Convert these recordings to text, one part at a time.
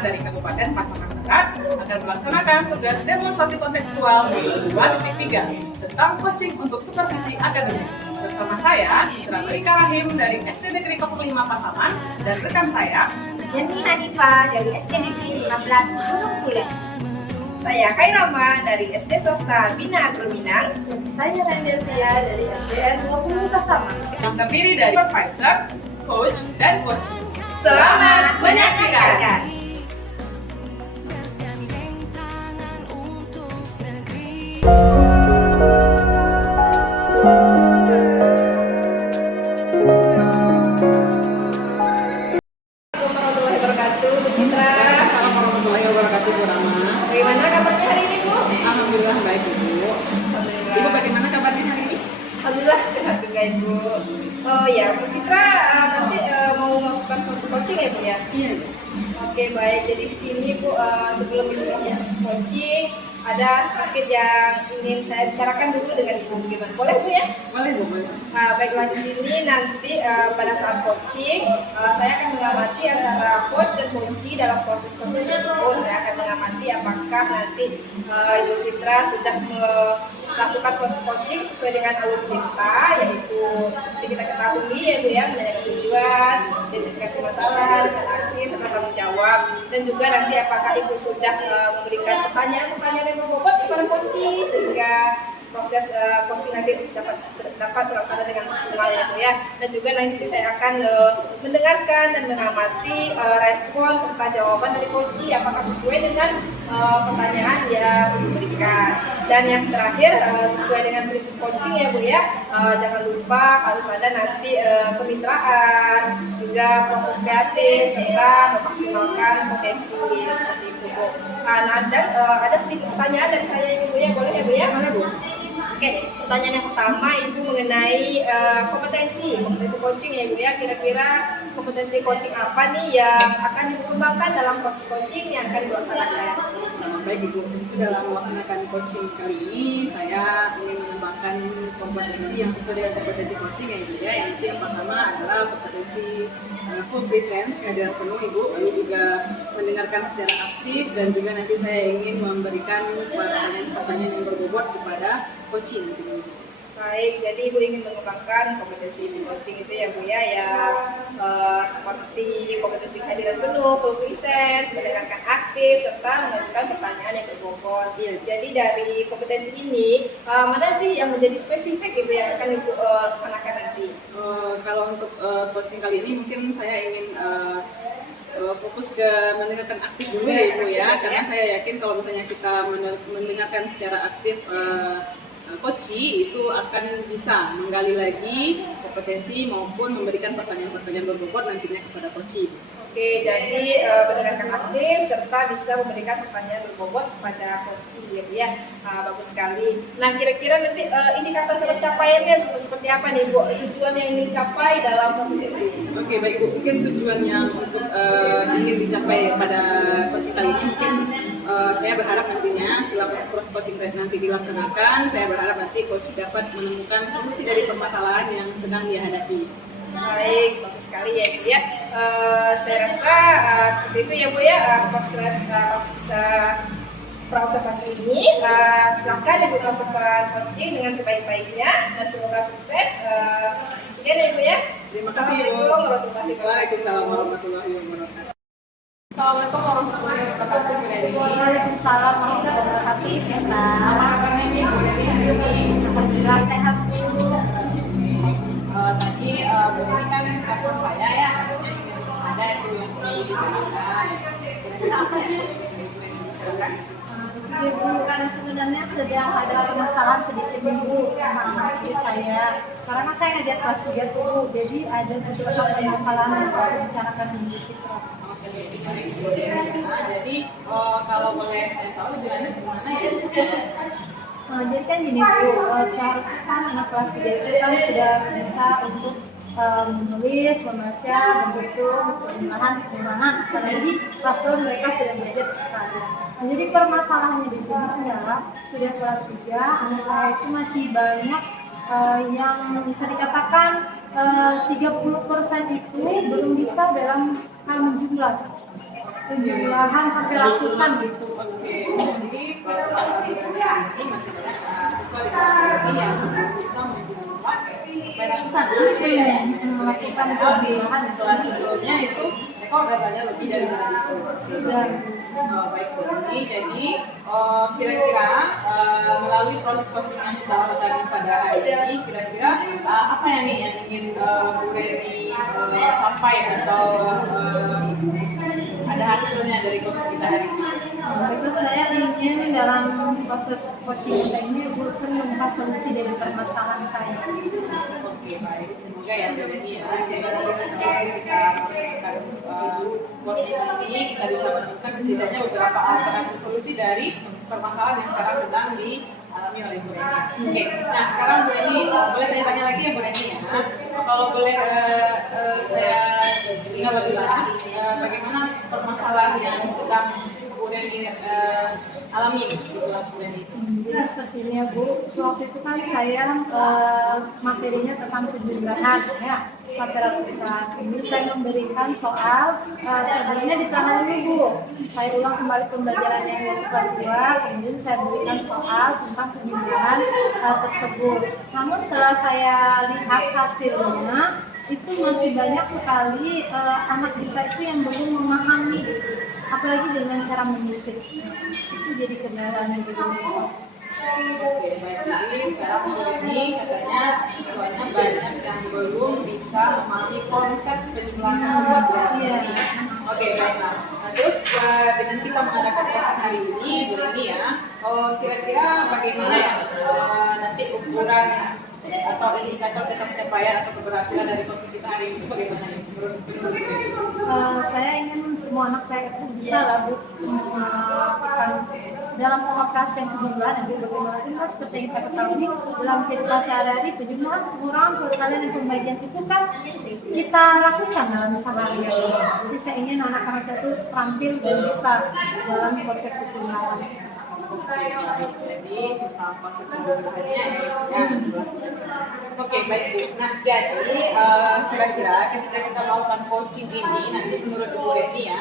dari Kabupaten Pasaman Barat akan melaksanakan tugas demonstrasi kontekstual di 2.3 tentang coaching untuk supervisi akademik. Bersama saya, Ika Rahim dari SD Negeri 05 Pasaman dan rekan saya, Yani Hanifah dari SD Negeri 15 Gunung Pulen. Saya Kairama dari SD Swasta Bina Agro Minang. Saya Randeltia dari SDN 20 Pasaman. yang terdiri dari supervisor, coach, dan coaching. Selamat menyaksikan. Assalamualaikum warahmatullahi wabarakatuh, Bu Citra. Assalamualaikum warahmatullahi wabarakatuh, Bu Rama. Bagaimana kabarnya hari ini, Bu? Alhamdulillah baik, Ibu. Alhamdulillah. Ibu bagaimana kabarnya hari ini? Alhamdulillah sehat juga, Ibu. Oh ya, Bu Citra nanti mau melakukan coaching ya, Bu ya? Iya, Bu. Oke, baik. Jadi di sini Bu sebelum Ibu melakukan coaching ada sedikit yang ingin saya bicarakan dulu dengan Ibu. Gimana? Boleh Bu ya? Boleh, Bu, boleh. Baiklah, di sini nanti pada saat coaching saya akan mengamati antara coach dan coachee dalam proses coaching tersebut. Saya akan mengamati apakah nanti Ibu Citra sudah melakukan proses coaching sesuai dengan alur kita, yaitu seperti kita ketahui ya Bu ya, menanyakan tujuan, identifikasi masalah, dengan aksi serta tanggung jawab, dan juga nanti apakah Ibu sudah memberikan pertanyaan-pertanyaan yang berbobot kepada coaching sehingga proses coaching nanti dapat terlaksana dengan maksimal ya Bu ya. Dan juga nanti saya akan mendengarkan dan mengamati respon serta jawaban dari coaching apakah sesuai dengan pertanyaan yang diberikan. Dan yang terakhir sesuai dengan prinsip coaching ya Bu ya, jangan lupa harus ada nanti kemitraan, juga proses kreatif serta memaksimalkan potensi seperti itu Bu. Nah, dan ada sedikit pertanyaan dari saya ini Bu ya, boleh ya Bu ya? Boleh, Bu. Oke, pertanyaan yang pertama Ibu mengenai kompetensi coaching ya Bu ya. Kira-kira kompetensi coaching apa nih yang akan dikembangkan dalam proses coaching yang akan dilaksanakan? Baik, Ibu. Dalam melaksanakan coaching kali ini, saya ingin mengembangkan kompetensi yang sesuai dengan kompetensi coaching ya, Ibu ya. Yang pertama adalah kompetensi full presence, kehadiran penuh, Ibu. Lalu juga mendengarkan secara aktif, dan juga nanti saya ingin memberikan pertanyaan-pertanyaan yang berbobot kepada coaching. Baik, jadi Ibu ingin mengembangkan kompetensi di coaching itu ya Bu ya, yang seperti kompetensi kehadiran penuh, full presence, mendengarkan aktif, serta mengajukan pertanyaan yang berbobot. Iya. Jadi dari kompetensi ini, mana sih yang menjadi spesifik Ibu yang akan Ibu laksanakan nanti? Kalau untuk coaching kali ini mungkin saya ingin fokus ke mendengarkan aktif dulu ya Ibu ya, karena saya yakin kalau misalnya kita mendengarkan secara aktif coaching itu akan bisa menggali lagi kompetensi maupun memberikan pertanyaan-pertanyaan berbobot nantinya kepada coaching. Oke, jadi mendengarkan aktif serta bisa memberikan pertanyaan berbobot kepada coaching ya Bu ya. Bagus sekali. Nah, kira-kira nanti indikator pencapaiannya seperti apa nih Bu? Tujuan yang ingin dicapai dalam proses ini? Oke, baik Bu. Mungkin tujuan yang untuk ingin dicapai pada coaching kali ini mungkin saya berharap nantinya setelah proses coaching nanti dilaksanakan, saya berharap nanti coaching dapat menemukan solusi dari permasalahan yang sedang dia hadapi. Baik, bagus sekali ya Bu ya. Saya rasa seperti itu ya Bu ya, pra-observasi ini. Silakan Ibu melakukan coaching dengan sebaik-baiknya dan semoga sukses. Sekian ya Bu ya. Terima kasih Ibu. Assalamualaikum warahmatullahi wabarakatuh. Waalaikumsalam warahmatullahi wabarakatuh. Assalamualaikum warahmatullahi wabarakatuh. Waalaikumsalam warahmatullahi wabarakatuh. Apa kabarnya nih Bu Deni hari ini? Alhamdulillah sehat Bu. Tadi Bu Deni kan telepon saya ya, ada yang perlu dibicarakan. Apa sih? Ibu kan sebenarnya sedang ada permasalahan sedikit Bu sama anak saya. Karena saya ngajar kelas 3 tuh, jadi ada beberapa permasalahan yang harus dibicarakan di Ibu Citra. Jadi kalau boleh saya tahu jalannya gimana ya? Jadi kan gini Bu, seharusnya kan anak kelas 3 itu kan sudah bisa untuk menulis, membaca, menghitung, perumahan, apalagi waktu mereka sudah belajar sekali. Nah, jadi permasalahannya di sini adalah sudah kelas 3, anak saya itu masih banyak yang bisa dikatakan 30% itu belum bisa dalam menjumlah. Jumlahan sampai ratusan gitu. Oke, jadi kalau ini masih banyak siswa di kelas ini yang bisa menjumlah sampai ratusan. Iya, melakukan Di kelas sebelumnya itu mereka udah belajar lebih dari itu. sudah. Baik Bu Reni, jadi kira-kira melalui proses coaching yang kita lakukan pada hari ini, kira-kira apa yang ingin Bu Reni capai atau ada hasilnya dari coaching kita hari ini? Itu saya ingin dalam proses coaching kita ini Bu menemukan solusi dari permasalahan saya. Oke, baik. Semoga ya Bu Reni ya, semoga kita coaching ini kita bisa menemukan setidaknya beberapa alternatif solusi dari permasalahan yang sekarang sedang dialami oleh Bu Reni. Oke, nah sekarang Bu Reni boleh tanya-tanya lagi ya Bu Reni ya. Kalau boleh saya tinggal lebih lanjut, bagaimana permasalahan yang sedang Bu Reni alami di kelas Bu Reni? Jadi seperti ini ya Bu, waktu itu kan saya materinya tentang penjumlahan ya, sampai ratusan. Ini saya memberikan soal, sebenarnya diterangkan dulu Bu. Saya ulang kembali pembelajaran yang kedua, kemudian saya berikan soal tentang penjumlahan tersebut. Namun setelah saya lihat hasilnya, itu masih banyak sekali anak kita itu yang belum memahami, apalagi dengan cara menyisip. Itu jadi kendalanya gitu. Oke, baik. Jadi sekarang Bu Reni katanya siswanya banyak yang belum bisa memahami konsep penjumlahan tersebut ya. Iya. Oke, baiklah. Nah, terus dengan kita mengadakan coaching hari ini, Bu Reni ya, kira-kira bagaimana ya nanti ukuran atau indikator pencapaian atau keberhasilan dari coaching kita hari ini bagaimana nih menurut Bu Reni? Saya ingin semua anak saya itu bisa lah Bu melakukan dalam pengoperasian penjumlahan yang bagaimanapun kan seperti yang kita ketahui dalam kehidupan sehari-hari penjumlahan pengurangan perkalian dan pembagian itu kan kita lakukan dalam sehari-hari. Jadi saya ingin anak-anak saya itu terampil dan bisa dalam konsep penjumlahan. Jadi konsep penjumlahannya ya. Oke, baik Bu. Nah, jadi kira-kira ketika kita melakukan coaching ini nanti menurut Bu Reni ya,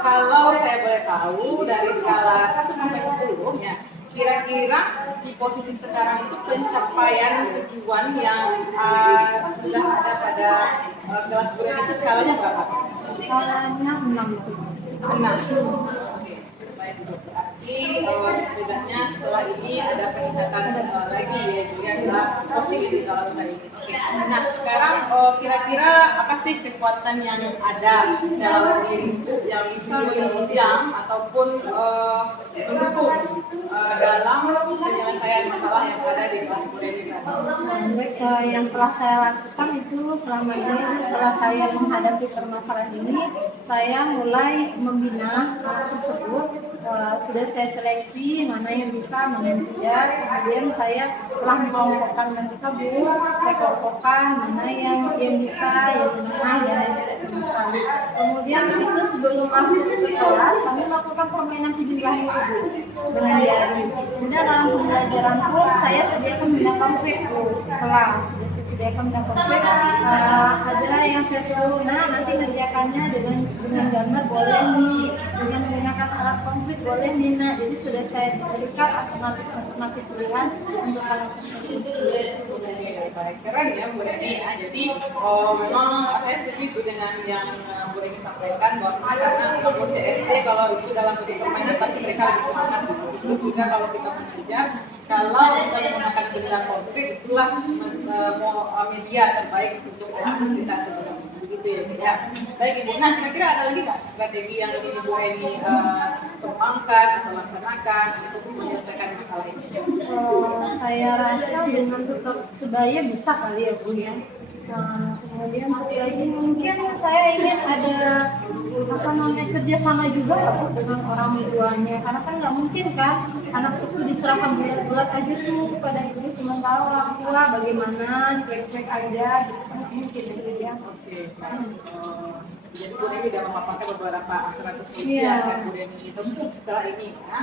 kalau saya boleh tahu dari skala 1 sampai 10 ya, kira-kira di posisi sekarang itu pencapaian tujuan yang sudah ada pada kelas Bu Reni itu skalanya berapa? Skalanya 6 itu. 6. Oke, baik Bu. Berarti setidaknya setelah ini ada peningkatan lagi ya, jadi adalah coaching ini kalau tadi. Oke. Nah sekarang kira-kira apa sih kekuatan yang ada dalam diri yang bisa menunjang ataupun mendukung dalam penyelesaian masalah yang ada di kelas Bu Reni saat ini? Yang telah saya lakukan itu selama ini setelah saya menghadapi permasalahan ini, saya mulai membina anak tersebut. Sudah saya seleksi mana yang bisa, mana yang tidak. Kemudian saya telah mengelompokkan mereka Bu, saya kelompokkan mana yang bisa, yang mana yang tidak sama sekali. Kemudian itu sebelum masuk ke kelas, kami melakukan permainan penjumlahan itu Bu dengan jari. Kemudian dalam pembelajaran pun saya sediakan benda konkret Bu kelas. Sudah saya sediakan benda konkret. Ada yang saya suruh, nah nanti ngerjakannya dengan gambar boleh nih, dengan menggunakan alat konkret boleh nih. Nah, jadi sudah saya berikan alternatif pilihan untuk anak tersebut. Baik, keren ya Bu Reni ya. Jadi memang saya setuju dengan yang Bu Reni sampaikan bahwa karena untuk usia SD kalau itu dalam bentuk permainan pasti mereka lebih semangat gitu. Terus juga kalau kita mengajar, kalau kita menggunakan benda konkret itulah media terbaik untuk anak kita sebenarnya. Begitu ya Bu ya. Baik Ibu. Nah kira-kira ada lagi nggak strategi yang ingin Bu Reni kembangkan atau laksanakan untuk menyelesaikan masalah ini? Saya rasa dengan tutup sebaya bisa kali ya Bu ya. Kemudian lagi mungkin saya ingin ada kerja sama juga ya Bu dengan orang tuanya, karena kan nggak mungkin kan anak itu diserahkan bulat-bulat aja tuh kepada guru sementara orang tua bagaimana cuek-cuek aja gitu kan mungkin ya. Oke, jadi Bu Reni sudah memaparkan beberapa alternatif solusi Iya. yang akan Bu Reni tempuh setelah ini ya.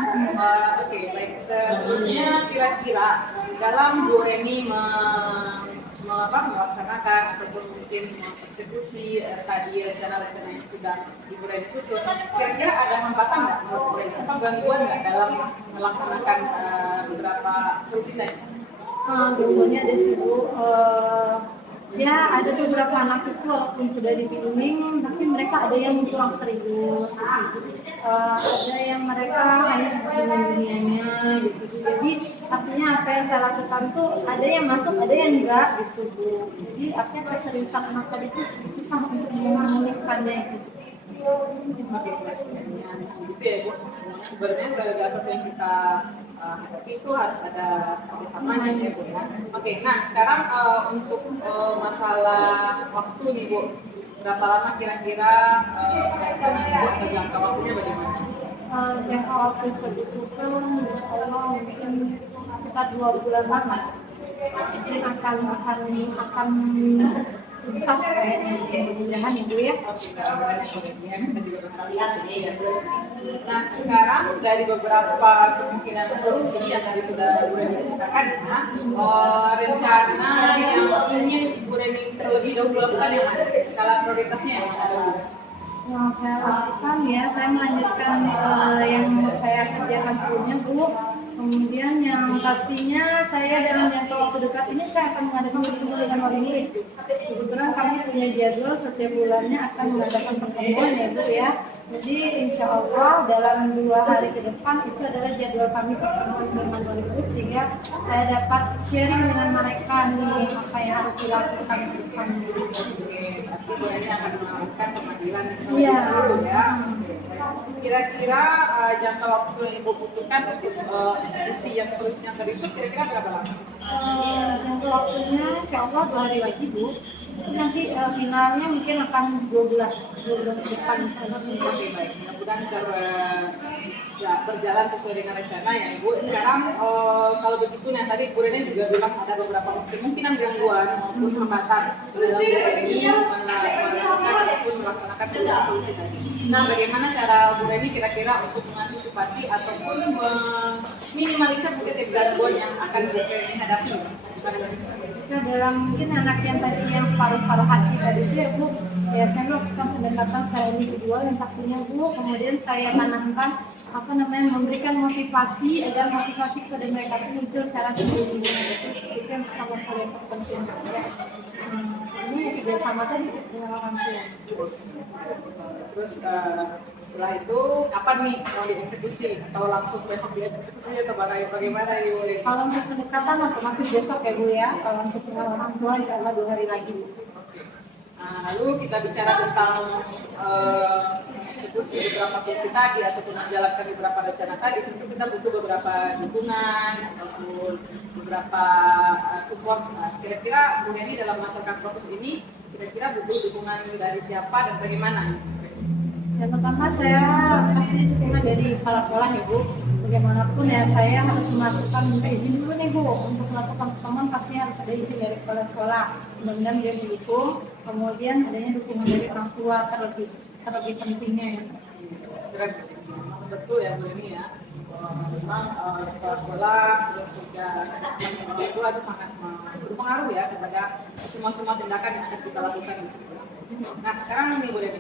Oke, baik. Seterusnya kira-kira dalam Bu Reni melaksanakan ataupun mungkin mengeksekusi tadi rencana-rencana yang sudah Ibu Reni susun, kira-kira ada hambatan nggak menurut Ibu Reni atau gangguan nggak dalam melaksanakan beberapa solusi tadi? Gangguannya ada sih Bu. Ya ada beberapa anak itu walaupun sudah dibimbing, tapi mereka ada yang kurang serius, ada yang mereka hanya seperti dunianya gitu. Jadi artinya apa yang saya lakukan tuh ada yang masuk, ada yang enggak gitu Bu. Jadi artinya keseriusan anak tadi itu susah untuk memulihkannya gitu. Oke, gitu ya Bu. Sebenarnya segala sesuatu yang kita hadapi itu harus ada kerjasamanya ya Bu ya. Oke, nah sekarang untuk masalah waktu nih Bu, berapa lama kira-kira rencana Ibu atau jangka waktunya bagaimana? Jangka waktu segitu pun insya Allah mungkin sekitar 2 bulan lagi. Jadi akan tuntas kayaknya mudah-mudahan Ibu ya. Nah sekarang dari beberapa kemungkinan solusi yang tadi sudah Bu Reni katakan, rencana yang ingin Bu Reni terlebih dahulu lakukan yang mana? Skala prioritasnya yang mana? Yang saya lakukan ya, saya melanjutkan yang saya kerjakan sebelumnya Bu. Kemudian yang pastinya saya dalam jangka waktu dekat ini saya akan mengadakan bertemu dengan wali murid. Kebetulan kami punya jadwal setiap bulannya akan mengadakan pertemuan ya Bu ya. Jadi insya Allah dalam 2 hari ke depan itu adalah jadwal kami pertemuan dengan wali murid sehingga saya dapat sharing dengan mereka nih apa yang harus dilakukan ke depan. Berarti Bu Reni akan melakukan pemanggilan Iya. ya. Kira-kira jangka waktu yang Ibu butuhkan untuk eksekusi yang solusinya tadi itu kira-kira berapa lama? Jangka waktunya insya Allah 2 hari lagi Bu. Itu nanti finalnya mungkin akan 2 bulan ke depan insya Allah. Oke baik, mudah-mudahan berjalan sesuai dengan rencana ya Ibu. Sekarang kalau begitu nih tadi Bu Reni juga bilang ada beberapa kemungkinan gangguan maupun hambatan dalam ini melaksanakan solusi tadi. Nah bagaimana cara Bu Reni kira-kira untuk mengantisipasi ataupun meminimalisir mungkin gangguan yang akan Bu Reni hadapi? Nah, dalam mungkin anak yang tadi yang separuh-separuh hati tadi itu ya Bu, ya saya melakukan pendekatan secara individual yang pastinya Bu, kemudian saya tanamkan memberikan motivasi agar motivasi kepada mereka itu muncul secara sendiri. Itu yang pertama kali yang terpenting. Ini kerjasama tadi dengan orang tua. Terus setelah itu kapan nih mau dieksekusi atau langsung besok dieksekusi atau bagaimana Ibu? Kalau untuk pendekatan otomatis besok ya Bu ya. Kalau untuk dengan orang tua insya Allah 2 hari lagi. Oke. Nah, lalu kita bicara tentang eksekusi beberapa solusi tadi ataupun menjalankan beberapa rencana tadi, tentu kita butuh beberapa dukungan ataupun beberapa support. Nah, kira-kira Bu Reni dalam melakukan proses ini kira-kira butuh dukungan dari siapa dan bagaimana? Yang pertama saya pasti dukungan dari kepala sekolah ya Bu. Bagaimanapun ya saya harus melakukan minta izin dulu nih Bu untuk melakukan pertemuan pasti harus ada izin dari kepala sekolah. Mudah-mudahan dia mendukung. Kemudian adanya dukungan dari orang tua terlebih pentingnya. Betul ya Bu Reni ya. Memang kepala sekolah terus juga orang tua itu sangat berpengaruh ya kepada semua tindakan yang akan kita lakukan di sekolah. Nah sekarang nih Bu Reni,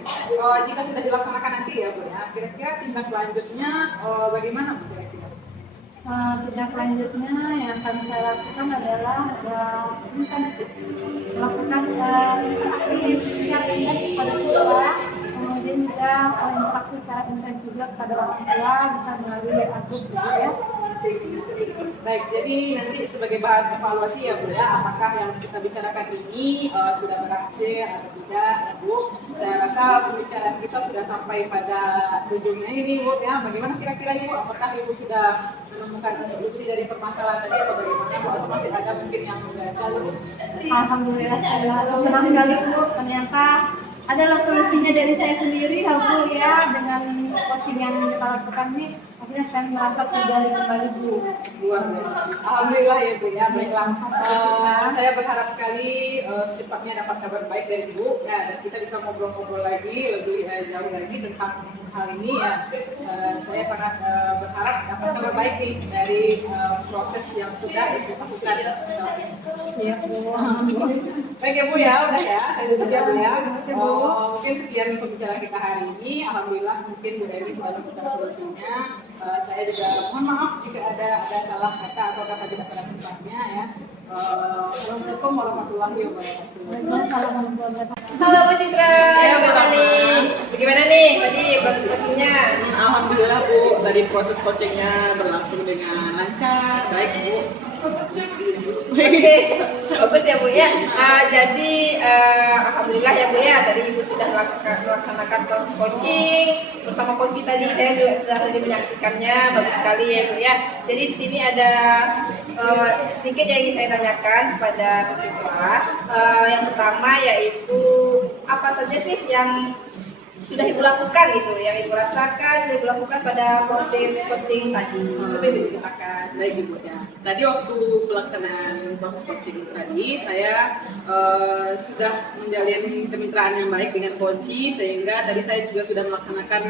jika sudah dilaksanakan nanti ya Bu ya, kira-kira tindak lanjutnya bagaimana Bu kira-kira? Tindak lanjutnya yang akan saya lakukan adalah melakukan interaksi kepada sekolah, kemudian juga interaksi secara intensif juga kepada orang tua bisa melalui WA group gitu ya. Baik, jadi nanti sebagai bahan evaluasi ya Bu ya, apakah yang kita bicarakan ini sudah berhasil atau tidak Bu. Saya rasa pembicaraan kita sudah sampai pada ujungnya ini Bu ya. Bagaimana kira-kira Ibu, apakah Ibu sudah menemukan solusi dari permasalahan tadi atau bagaimana Bu, atau masih ada mungkin yang mengganjal? Alhamdulillah saya senang sekali Bu, ternyata adalah solusinya dari saya sendiri ya Bu ya, dengan coaching yang kita lakukan ini akhirnya saya merasa kembali Bu. Alhamdulillah ya Bu ya, baiklah. Saya berharap sekali secepatnya dapat kabar baik dari Ibu ya, dan kita bisa ngobrol-ngobrol lagi lebih jauh lagi tentang hal ini ya, saya sangat berharap dapat kabar baik nih dari proses yang sudah Ibu lakukan. Iya, Bu. Baik ya Bu ya, udah ya, itu dia Bu ya. Mungkin sekian pembicaraan kita hari ini. Alhamdulillah mungkin Bu Dewi sudah menemukan solusinya. Saya juga mohon maaf jika ada salah kata atau kata tidak pada tempatnya ya. Assalamualaikum warahmatullahi wabarakatuh. Waalaikumsalam warahmatullahi wabarakatuh. Halo Bu Citra, Ya, gimana Bu. nih? Bagaimana nih tadi proses coachingnya? Alhamdulillah Bu, tadi proses coachingnya berlangsung dengan lancar, baik Bu. Oke, bagus ya Bu ya. Jadi alhamdulillah ya Bu ya, tadi Ibu sudah melaksanakan proses coaching bersama coach tadi. Saya juga sudah tadi menyaksikannya, bagus sekali ya Bu ya. Jadi di sini ada sedikit yang ingin saya tanyakan kepada Bu Citra. Yang pertama yaitu apa saja sih yang sudah Ibu lakukan gitu, yang Ibu rasakan, Ibu lakukan pada proses coaching tadi. Coba Ibu ceritakan. Baik Ibu ya. Tadi waktu pelaksanaan proses coaching tadi, saya sudah menjalin kemitraan yang baik dengan coach, sehingga tadi saya juga sudah melaksanakan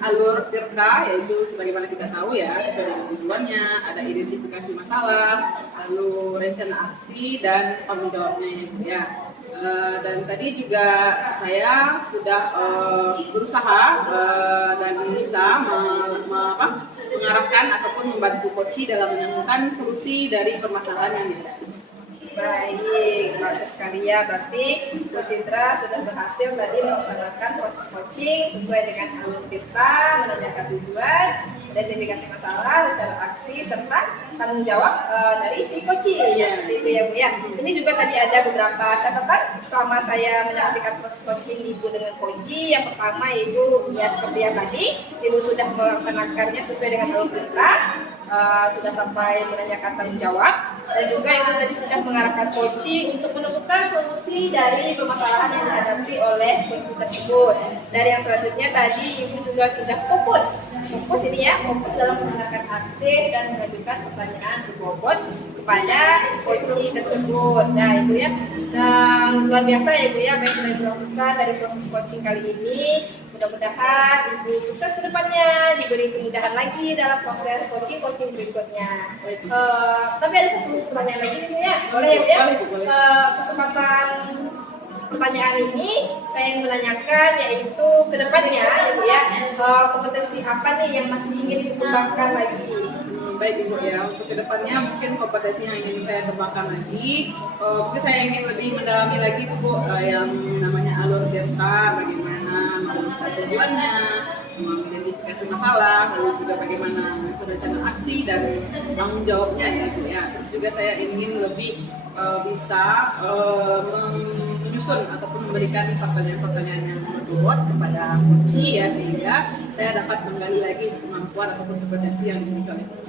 alur tirta, yaitu sebagaimana kita tahu ya, sesuai dengan tujuannya, ada identifikasi masalah, lalu rencana aksi dan tanggung jawabnya ya Ibu ya. Dan tadi juga saya sudah berusaha dan bisa mengarahkan ataupun membantu coach dalam menemukan solusi dari permasalahan yang dihadapi. Baik, bagus sekali ya. Berarti Bu Citra sudah berhasil tadi melaksanakan proses coaching sesuai dengan alur kita, menanyakan tujuan, identifikasi masalah, rencana aksi, serta tanggung jawab dari si coaching. Seperti itu ya Bu ya. Ini juga tadi ada beberapa catatan selama saya menyaksikan proses coaching Ibu dengan coaching. Yang pertama Ibu ya seperti yang tadi, Ibu sudah melaksanakannya sesuai dengan alur kita. Sudah sampai menanyakan tanggung jawab, dan juga Ibu tadi sudah mengarahkan coaching untuk menemukan solusi dari permasalahan yang dihadapi oleh coaching tersebut. Dan yang selanjutnya tadi Ibu juga sudah fokus ini ya, fokus dalam mendengarkan aktif dan mengajukan pertanyaan berbobot kepada coaching tersebut. Nah Ibu ya, luar biasa ya Ibu ya, apa yang sudah Ibu lakukan dari proses coaching kali ini. Mudah-mudahan Ibu sukses ke depannya, diberi kemudahan lagi dalam proses coaching berikutnya. Tapi ada satu pertanyaan lagi nih Bu ya, boleh ya Bu ya? Kesempatan pertanyaan ini saya ingin menanyakan yaitu ke depannya ya Bu ya, kompetensi apa nih yang masih ingin dikembangkan lagi? Baik Ibu ya, untuk kedepannya mungkin kompetensi yang ingin saya kembangkan lagi, mungkin saya ingin lebih mendalami lagi Bu, yang namanya alur delta, bagaimana merumuskan tujuannya, mengidentifikasi masalah, lalu juga bagaimana rencana aksi dan tanggung jawabnya ya Bu ya. Terus juga saya ingin lebih bisa menyusun ataupun memberikan pertanyaan-pertanyaan yang berbobot kepada coach ya, sehingga saya dapat menggali lagi kemampuan ataupun kompetensi yang dimiliki oleh coach.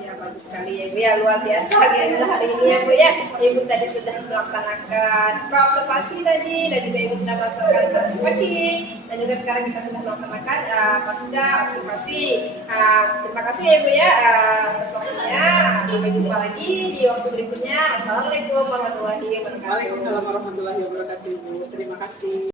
Ya bagus sekali ya Bu ya, luar biasa agenda hari ini ya Bu ya. Ibu tadi sudah melaksanakan observasi tadi, dan juga Ibu sudah melaksanakan proses coaching, dan juga sekarang kita sudah melaksanakan pasca observasi. Terima kasih ya Bu ya atas waktunya. Sampai jumpa lagi di waktu berikutnya. Assalamualaikum warahmatullahi wabarakatuh. Waalaikumsalam warahmatullahi wabarakatuh. Terima kasih.